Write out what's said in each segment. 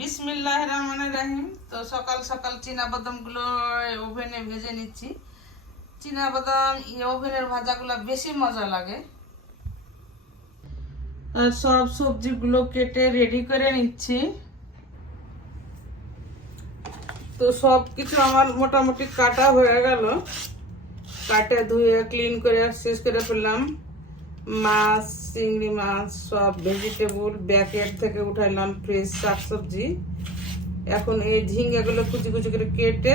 বিসমিল্লাহির রহমানির রহিম। তো সকাল সকাল চীনা বাদামগুলো ওভেনে ভেজে নিচ্ছি। চীনা বাদাম ওভেনের ভাজাগুলো বেশি মজা লাগে। আর সব সবজিগুলো কেটে রেডি করে নিচ্ছি। তো সব কিছু আমার মোটামুটি কাটা হয়ে গেল। কাটে ধুয়ে ক্লিন করে শেষ করে ফেললাম। মাছ, চিংড়ি মাছ, সব ভেজিটেবল ব্যাকেট থেকে উঠাইলাম, ফ্রেশ শাকসবজি। এখন এই ঝিঙ্গাগুলো কুচি কুচি করে কেটে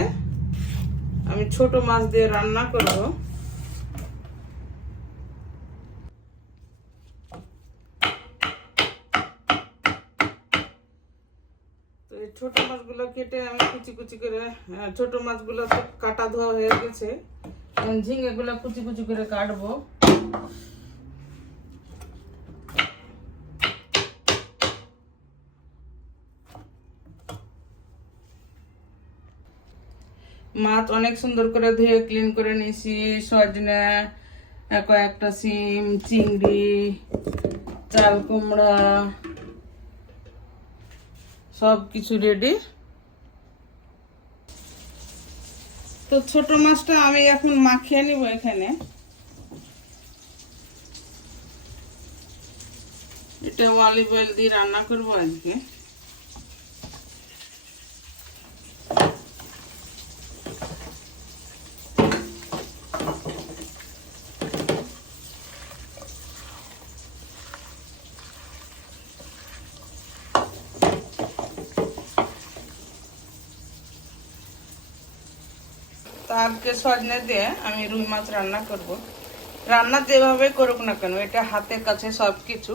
আমি ছোট মাছ দিয়ে রান্না করব। তো এই ছোট মাছগুলো কেটে আমি কুচি কুচি করে, ছোট মাছগুলো তো কাটা ধোয়া হয়ে গেছে। ঝিঙ্গাগুলো কুচি কুচি করে কাটবো। মাছ অনেক সুন্দর করে ধুয়ে ক্লিন করে নিয়েছি। সজনে, কয়েকটা সিম, চিংড়ি, চাল কুমড়া, সব কিছু রেডি। তো ছোট মাছটা আমি এখন মাখিয়ে নিব। এখানে এটা অলিভ অয়েল দিয়ে রান্না করবো আজকে। আজকে সজনে দিয়ে আমি রুই মাছ রান্না করব। রান্না যেভাবে করুক না কেন, এটা হাতের কাছে সব কিছু।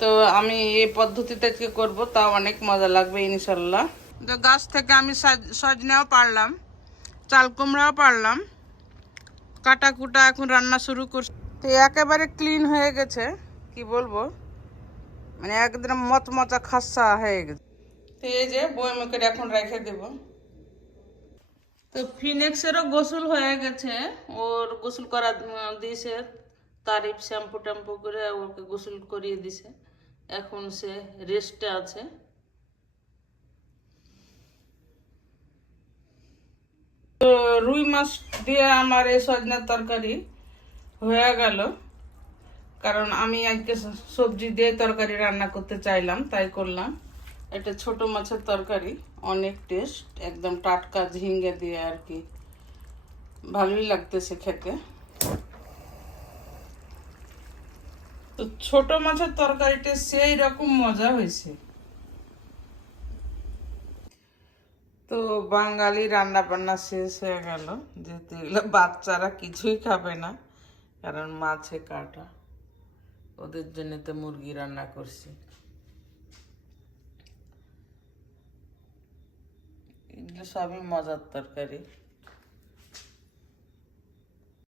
তো আমি এই পদ্ধতিতে আজকে করবো, তাও অনেক মজা লাগবে ইনশাল্লাহ। তো গাছ থেকে আমি সজনেও পারলাম, চাল কুমড়াও পারলাম, কাটা কুটা এখন রান্না শুরু করছি। তো একেবারে ক্লিন হয়ে গেছে, কি বলবো, মানে একদম মচমচা খাসা হয়ে গেছে। তো এই যে বয়মে করে এখন রেখে দেবো। তো ফিনেক্সেরও গোসল হয়ে গেছে। ওর গোসল করা দিয়েছে, তারিফ শ্যাম্পু ট্যাম্পু করে ওকে গোসল করিয়ে দিছে। এখন সে রেস্টে আছে। তো রুই মাছ দিয়ে আমার এই সজনের তরকারি হয়ে গেল। কারণ আমি আজকে সবজি দিয়ে তরকারি রান্না করতে চাইলাম, তাই করলাম। এটা ছোট মাছের তরকারি, অনেক টেস্ট, একদম টাটকা ঝিঙ্গে দিয়ে আর কি, ভালোই লাগতেছে খেতে। তো ছোট মাছের তরকারিটা সেই রকম মজা হয়েছে। তো বাঙালি রান্না বান্না শেষ হয়ে গেল, যেহেতু এগুলো বাচ্চারা কিছুই খাবে না, কারণ মাছে কাটা। ওদের জন্য তো মুরগি রান্না করছি। এগুলো সবই মজার তরকারি।